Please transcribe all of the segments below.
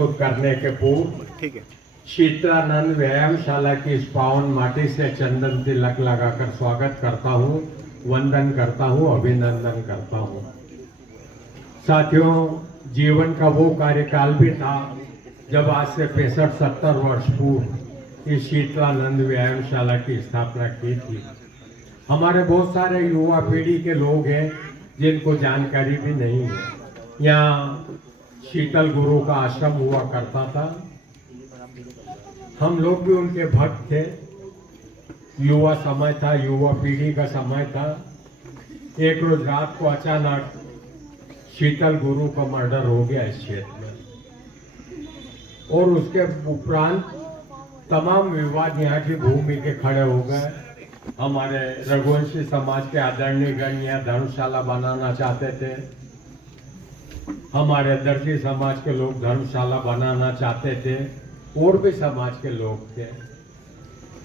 प्रस्तुत करने के पूर्व ठीक है। शीतलानंद व्यायामशाला की इस पावन माटी से चंदन तिलक लगाकर स्वागत करता हूँ, वंदन करता हूँ, अभिनंदन करता हूँ। साथियों, जीवन का वो कार्यकाल भी था जब आज से 65-70 वर्ष पूर्व इस शीतलानंद व्यायामशाला की स्थापना की थी। हमारे बहुत सारे युवा पीढ़ी के लोग हैं जिनको जानकारी भी नहीं है। यहाँ शीतल गुरु का आश्रम हुआ करता था, हम लोग भी उनके भक्त थे। युवा समय था, युवा पीढ़ी का समय था। एक रोज रात को अचानक शीतल गुरु का मर्डर हो गया इस क्षेत्र में, और उसके उपरांत तमाम विवाद यहाँ की भूमि के खड़े हो गए। हमारे रघुवंशी समाज के आदरणीय गण यहाँ धर्मशाला बनाना चाहते थे, हमारे दर्जी समाज के लोग धर्मशाला बनाना चाहते थे, और भी समाज के लोग थे।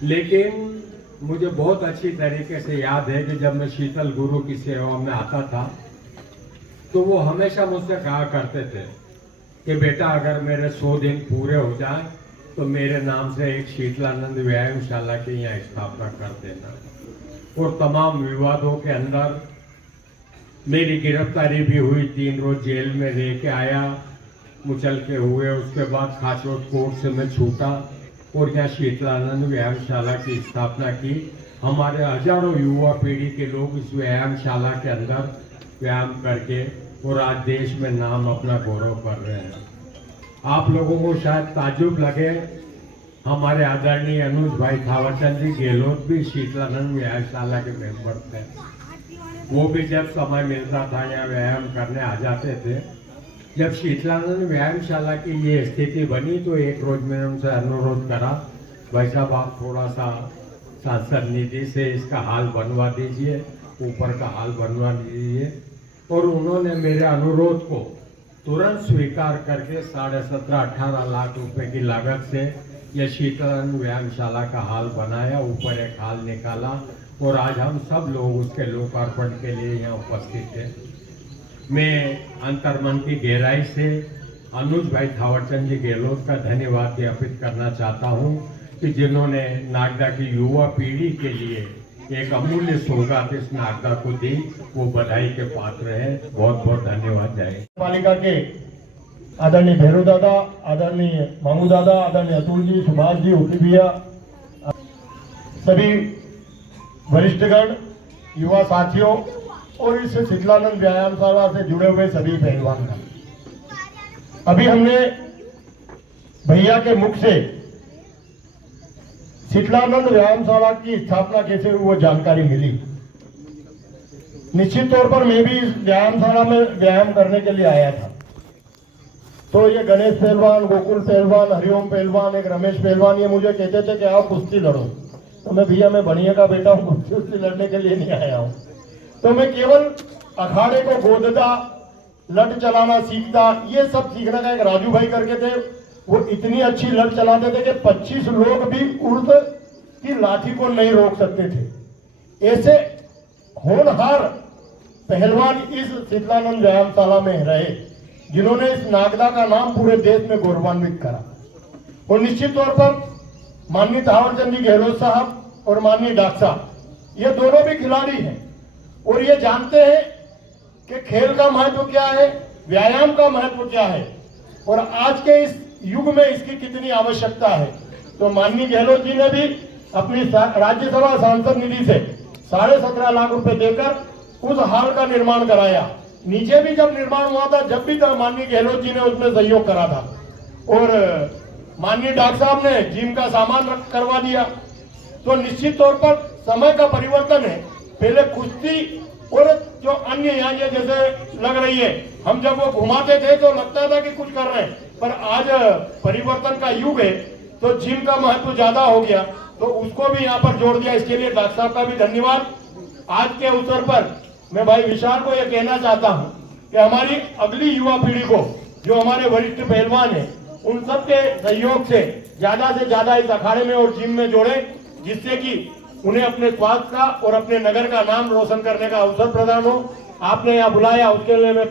लेकिन मुझे बहुत अच्छी तरीके से याद है कि जब मैं शीतल गुरु की सेवा में आता था तो वो हमेशा मुझसे कहा करते थे कि बेटा, अगर मेरे 100 दिन पूरे हो जाए तो मेरे नाम से एक शीतलानंद व्यायामशाला की यहाँ स्थापना कर देना। और तमाम विवादों के अंदर मेरी गिरफ्तारी भी हुई, 3 रोज जेल में रह के आया, मुचल के हुए। उसके बाद खासरोट कोर्ट से मैं छूटा और यहाँ शीतलानंद व्यायामशाला की स्थापना की। हमारे हजारों युवा पीढ़ी के लोग इस व्यायामशाला के अंदर व्यायाम करके और आज देश में नाम अपना गौरव कर रहे हैं। आप लोगों को शायद ताजुब लगे, हमारे आदरणीय अनुज भाई थावरचंद जी गहलोत भी शीतलानंद व्यायामशाला के मेंबर थे। वो भी जब समय मिलता था यहाँ व्यायाम करने आ जाते थे। जब शीतलानंद व्यायामशाला की ये स्थिति बनी तो एक रोज मैंने उनसे अनुरोध करा, भाई साहब आप थोड़ा सा सांसद निधि से इसका हाल बनवा दीजिए, ऊपर का हाल बनवा दीजिए। और उन्होंने मेरे अनुरोध को तुरंत स्वीकार करके 17.5-18 लाख रुपए की लागत से यह शीतलानंद व्यायामशाला का हाल बनाया, ऊपर एक हाल निकाला, और आज हम सब लोग उसके लोकार्पण के लिए यहाँ उपस्थित हैं। मैं अंतर्मन की गहराई से अनुज भाई थावरचंद जी गहलोत का धन्यवाद ज्ञापित करना चाहता हूँ कि जिन्होंने नागदा की युवा पीढ़ी के लिए एक अमूल्य सौगात इस नागदा को दी, वो बधाई के पात्र है। बहुत बहुत धन्यवाद। जय पालिका के आदरणीय भैरव दादा, आदरणीय मामू दादा, आदरणीय अतुल जी, सुभाष जी, ओपी भैया, सभी वरिष्ठगण, युवा साथियों और इस शीतलानंद व्यायामशाला से जुड़े हुए सभी पहलवान। अभी हमने भैया के मुख से शीतलानंद व्यायामशाला की स्थापना कैसे हुई वो जानकारी मिली। निश्चित तौर पर मैं भी इस व्यायामशाला में व्यायाम करने के लिए आया था, तो ये गणेश पहलवान, गोकुल पहलवान, हरिओम पहलवान, एक रमेश पहलवान, ये मुझे कहते थे कि आओ कुश्ती लड़ो। तो मैं भैया, मैं बनिया का बेटा हूँ, कुश्ती लड़ने के लिए नहीं आया हूँ। तो मैं केवल अखाड़े को गोदता, लट चलाना सीखता, ये सब सीखने का। एक राजू भाई करके थे, वो इतनी अच्छी लट चलाते थे कि 25 लोग भी उर्द की लाठी को नहीं रोक सकते थे। ऐसे होनहार पहलवान इस शीतलानंद व्यायामशाला में रहे, जिन्होंने इस नागदा का नाम पूरे देश में गौरवान्वित करा। और निश्चित तौर पर माननीय थावरचंद जी गहलोत साहब और माननीय डॉक्टर साहब, ये दोनों भी खिलाड़ी हैं और ये जानते हैं कि खेल का महत्व क्या है, व्यायाम का महत्व क्या है, और आज के इस युग में इसकी कितनी आवश्यकता है। तो माननीय गहलोत जी ने भी अपनी राज्यसभा सांसद निधि से 17.5 लाख रुपए देकर उस हाल का निर्माण कराया। नीचे भी जब निर्माण हुआ था, जब भी माननीय गहलोत जी ने उसमें सहयोग करा था। और माननीय डॉक्टर साहब ने जिम का सामान करवा दिया। तो निश्चित तौर पर समय का परिवर्तन है। पहले कुश्ती और जो अन्य यहाँ ये जैसे लग रही है, हम जब वो घुमाते थे तो लगता था कि कुछ कर रहे हैं, पर आज परिवर्तन का युग है तो जिम का महत्व ज्यादा हो गया, तो उसको भी यहाँ पर जोड़ दिया। इसके लिए डॉक्टर साहब का भी धन्यवाद। आज के अवसर पर मैं भाई विशाल को यह कहना चाहता हूँ कि हमारी अगली युवा पीढ़ी को, जो हमारे वरिष्ठ पहलवान हैं, उन सबके सहयोग से ज्यादा इस अखाड़े में और जिम में जोड़े, जिससे कि उन्हें अपने स्वास्थ्य का और अपने नगर का नाम रोशन करने का अवसर प्रदान हो। आपने यहाँ बुलाया, उसके लिए मैं